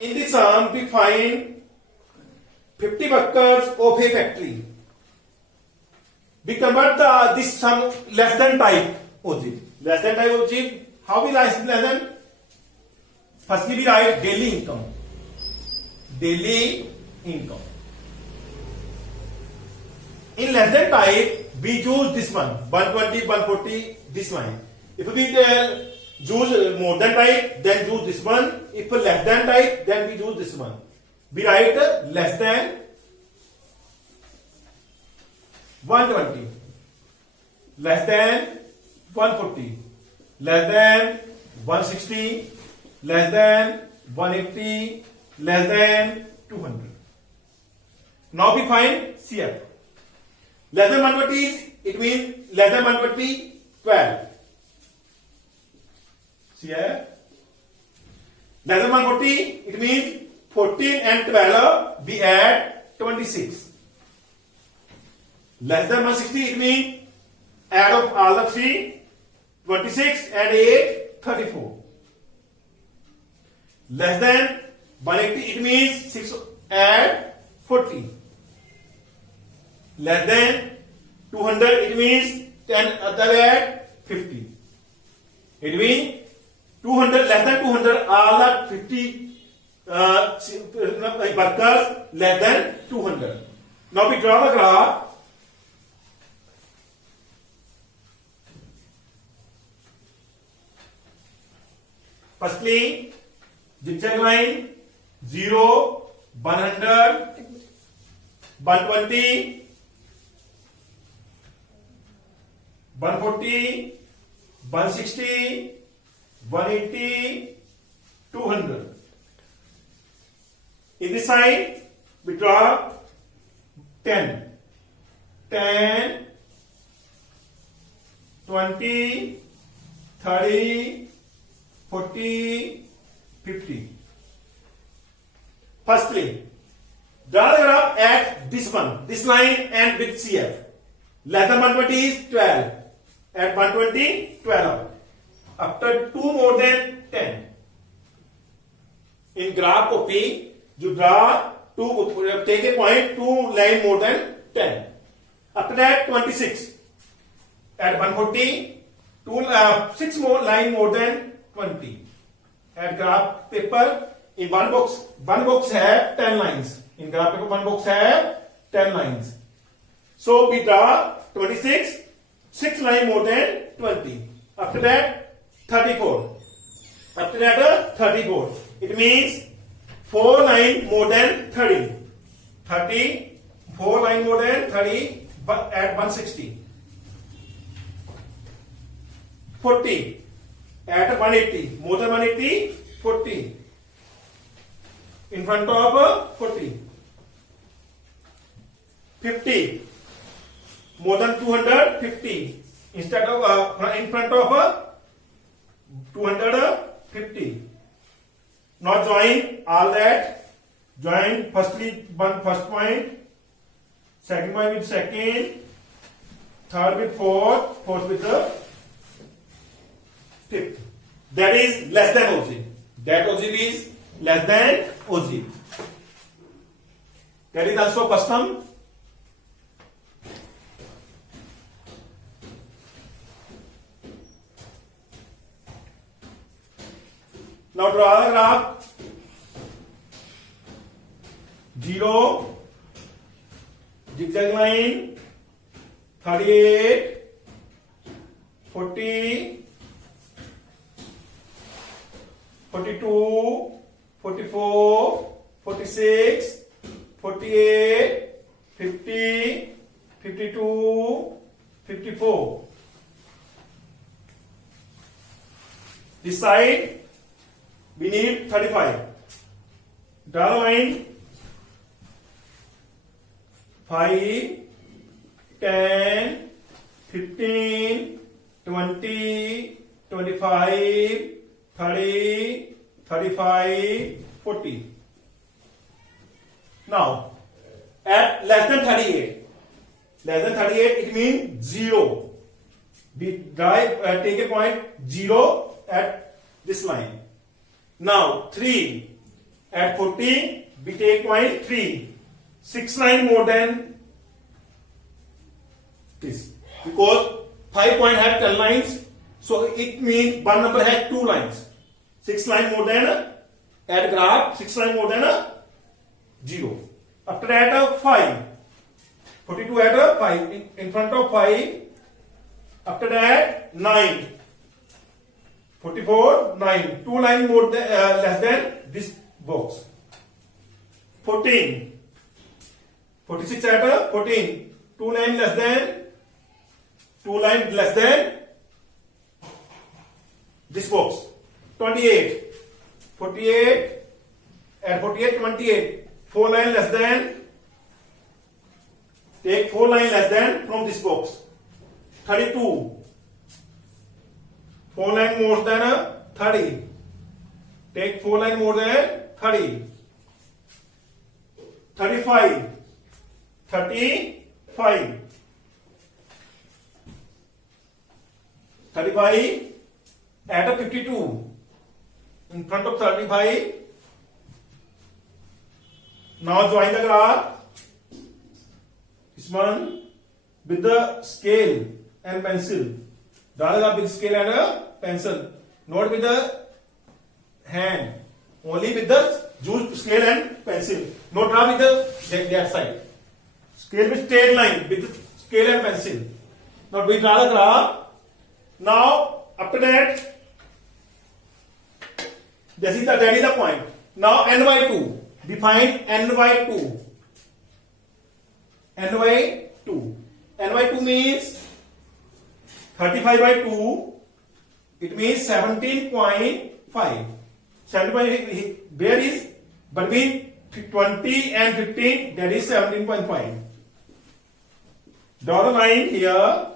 In the sum, we find 50 workers of a factory. We convert this sum less than type OG. Less than type OG. How we write less than? Firstly, we write daily income. Daily income. In less than type, we choose this one 120, 140, this line. If we choose more than type, then choose this one. If less than type, then we choose this one. We write less than 120, less than 140, less than 160, less than 180, less than 200. Now we find CF. Less than 120 is, it means less than 120, 12. CF. Less than 140, it means 14 and 12, we add 26. Less than 160, it means add of all the three, 26 and 8, 34. Less than 180, it means 6 add 40. Less than 200, it means 10 other add 50. It means 200, less than 200, all are 50 workers less than 200. Now we draw the graph. Firstly, zigzag line 0, 100, 120, 140, 160, 180, 200. In this side, we draw 10, 10, 20, 30, 40, 50. Firstly, draw the graph at this one, this line and with CF. Less than 120 is 12. At 120, 12. After 2 more than 10. In graph copy, you draw 2, take a point 2 line more than 10. After that, 26. At 140, 6 more line more than 20. At graph paper, in one box have 10 lines. In graph paper, one box have 10 lines. So we draw 26, 6 line more than 20. After that, 34. After that, 34. It means 4 line more than 30. 30, 4 line more than 30, but at 160. 40. At 180. More than 180, 40. In front of 40. 50. More than 250. Instead of in front of 250. Now join all that. Join firstly first point, second point with second, third with fourth, fourth with the fifth. That is less than OG. That OG is less than OG. That is also custom. Now draw the graph. 0, zigzag line, 38, 40, 42, 44, 46, 48, 50, 52, 54. This side, we need 35. Draw a line 5, 10, 15, 20, 25, 30, 35, 40. Now, at less than 38. Less than 38, it means 0. We take a point 0 at this line. Now 3, At 40, we take point 3. 6 line more than this. Because 5 point have 10 lines, so it means one number has 2 lines. 6 line more than, at graph, 6 line more than 0. After that, 5. 42 at 5. In front of 5. After that, 9. 44, 9. 2 line more than, less than this box. 14. 46 at 14. 2 line less than, 2 line less than this box. 28. 48 at 48, 28. 4 line less than, take 4 line less than from this box. 32. 4 line more than 30. Take 4 line more than 30. 35. 35. 35 at a 52. In front of 35. Now join the graph. This one with the scale and pencil. Draw the graph with scale and a pencil. Not with the hand. Only with the use scale and pencil. Not draw with the that side. Scale with straight line with the scale and pencil. Now we draw the graph. Now after that, that is the point. Now n by 2. Define n by 2. N by 2. N by 2 means 35 by 2. It means 17.5. 17.5. Where is between 20 and 15? That is 17.5. Draw the line here.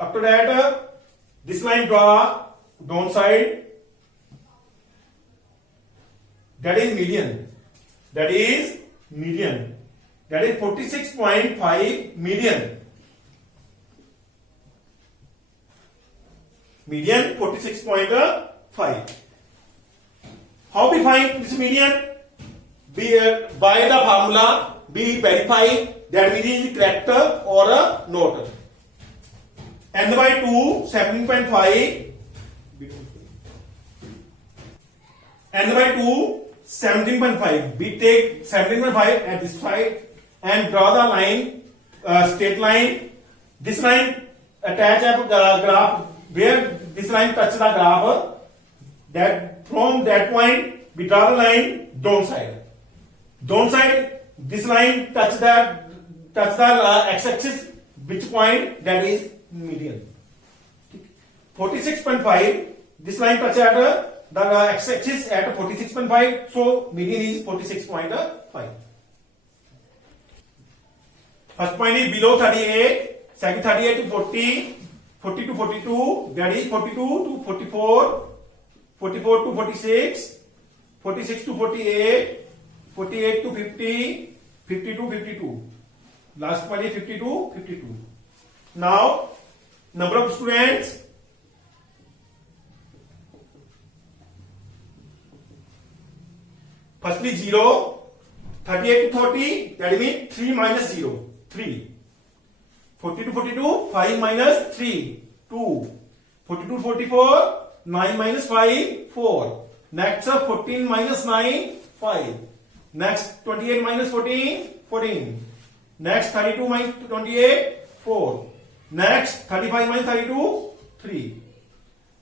After that, this line draw down side. That is median. That is median. That is 46.5 median. Median 46.5. How we find this median? By the formula, we verify that median is correct or not. N by 2, 17.5. N by 2, 17.5. We take 17.5 at this side and draw the line, straight line. This line attach a graph where this line touch the graph. That from that point we draw the line down side. Down side, this line touch the x-axis. Which point? That is median. 46.5. This line touch at the x-axis at 46.5, so median is 46.5. First point is below 38, second 38 to 40, 40 to 42, that is 42 to 44, 44 to 46, 46 to 48, 48 to 50, 50 to 52. Last one is 50 to 52. Now, number of students. Firstly 0, 38 to 30, that means 3 minus 0, 3. 40 to 42, 5 minus 3, 2. 42 to 44, 9 minus 5, 4. Next 14 minus 9, 5. Next 28 minus 14, 14. Next 32 minus 28, 4. Next 35 minus 32, 3.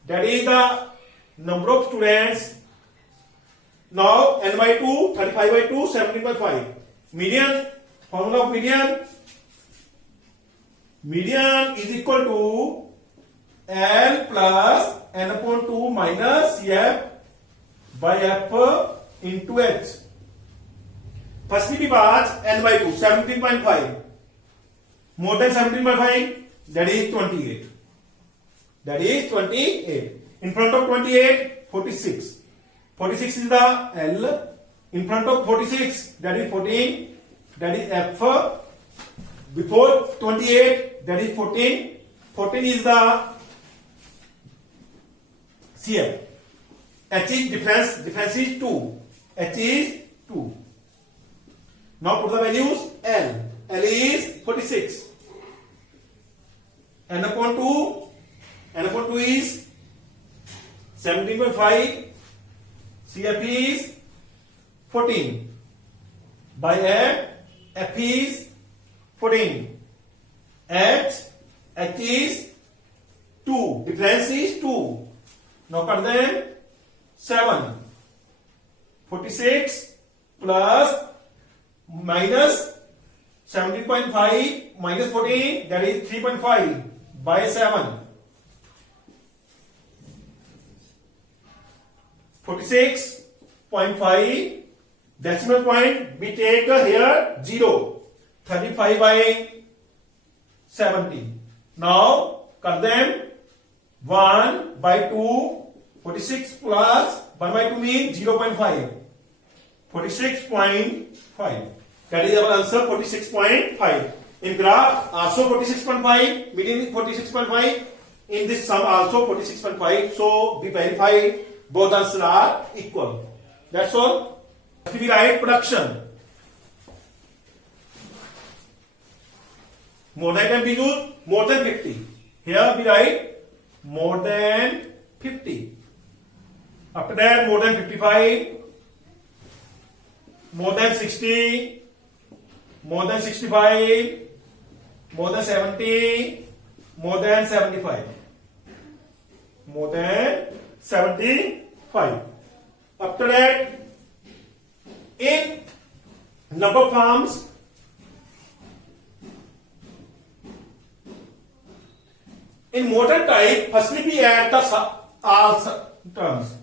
That is the number of students. Now n by 2, 35 by 2, 17.5. Median, formula of median. Median is equal to L plus n upon 2 minus F by F into H. Firstly we pass n by 2, 17.5. More than 17.5, that is 28. That is 28. In front of 28, 46. 46 is the L. In front of 46, that is 14. That is F. Before 28, that is 14. 14 is the CF. H is difference is 2. H is 2. Now put the values L. L is 46. N upon 2. N upon 2 is 17.5. CF is 14. By F, F is 14. H is 2. Difference is 2. Now cut them 7. 46 plus minus 17.5 minus 14, that is 3.5 by 7. 46.5 decimal point we take here 0. 35 by 70. Now cut them 1 by 2. 46 plus 1 by 2 means 0.5. 46.5. That is our answer, 46.5. In graph also 46.5, median 46.5. In this sum also 46.5. So we verify both answers are equal. That's all. If we write production, more than can be used, more than 50. Here we write more than 50. After that, more than 55, more than 60, more than 65, more than 70, more than 75. More than 75. After that, in number forms, in modern type, firstly we add the all terms.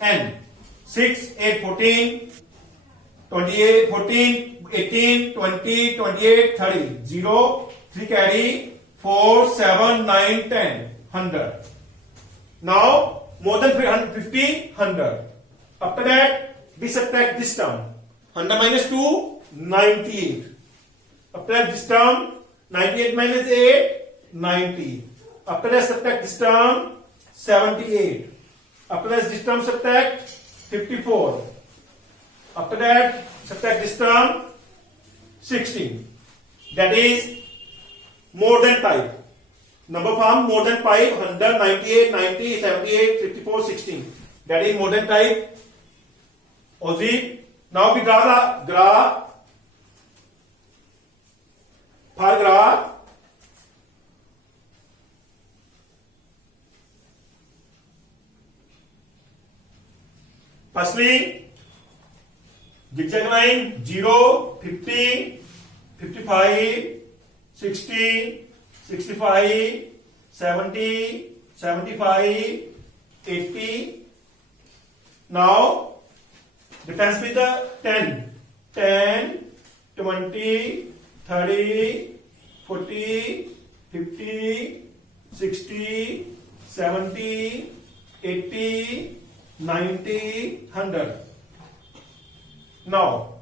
N 6, 8, 14, 28, 14, 18, 20, 28, 30, 0, 3 carry, 4, 7, 9, 10, 100. Now more than 50, 100. After that we subtract this term. 100 minus 2, 98. After that this term, 98 minus 8, 90. After that subtract this term, 78. After that this term subtract 54. After that subtract this term 16. That is more than type. Number form more than 5, 100, 98, 90, 78, 54, 16. That is more than type. Ozzy. Now we draw the graph. For graph, firstly, zigzag line 0, 50, 55, 60, 65, 70, 75, 80. Now, depends with the 10, 10, 20, 30, 40, 50, 60, 70, 80, 90, 100. Now,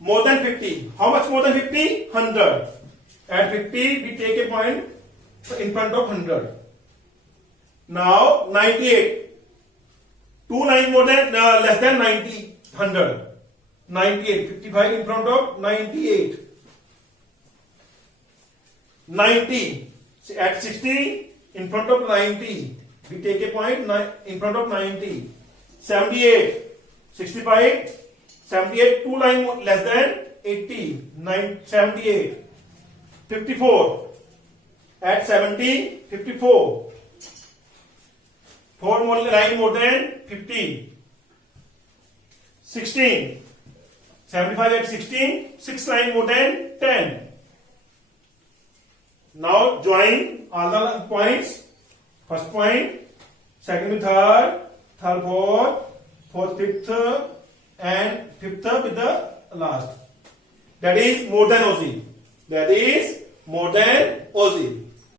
more than 50. How much more than 50? 100. At 50, we take a point in front of 100. Now, 98. 2 lines more than, less than 90, 100. 98. 55 in front of 98. 90. At 60, in front of 90. We take a point in front of 90. 78. 65. 78, 2 lines less than 80. 78. 54. At 70, 54. 4 more line more than 50. 16. 75 at 16, 6 line more than 10. Now join all the points. First point, second to third, third fourth, fourth fifth, and fifth with the last. That is more than Ozzy. That is more than Ozzy.